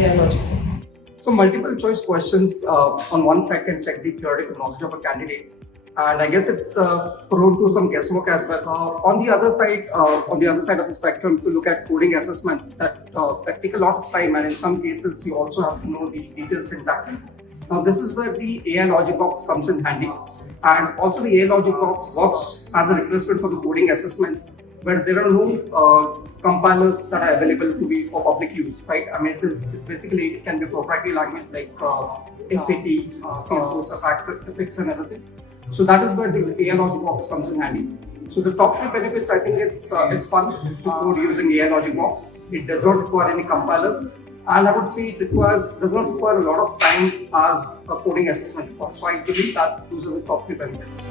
AI-LogicBox? So multiple choice questions on one side can check the theoretical knowledge of a candidate, and I guess it's prone to some guesswork as well. On the other side of the spectrum, if you look at coding assessments, that take a lot of time, and in some cases you also have to know the detailed syntax. Now this is where the AI-LogicBox comes in handy, and also the AI-LogicBox works as a replacement for the coding assessments, where there are no compilers that are available to be for public use, right? I mean, it's basically, it can be proprietary language like SAP, Salesforce, Apex and everything. So that is where the AI-LogicBox comes in handy. So the top 3 benefits, I think it's fun to code using AI-LogicBox. It does not require any compilers, and I would say it does not require a lot of time as a coding assessment requires. So I believe that those are the top 3 benefits.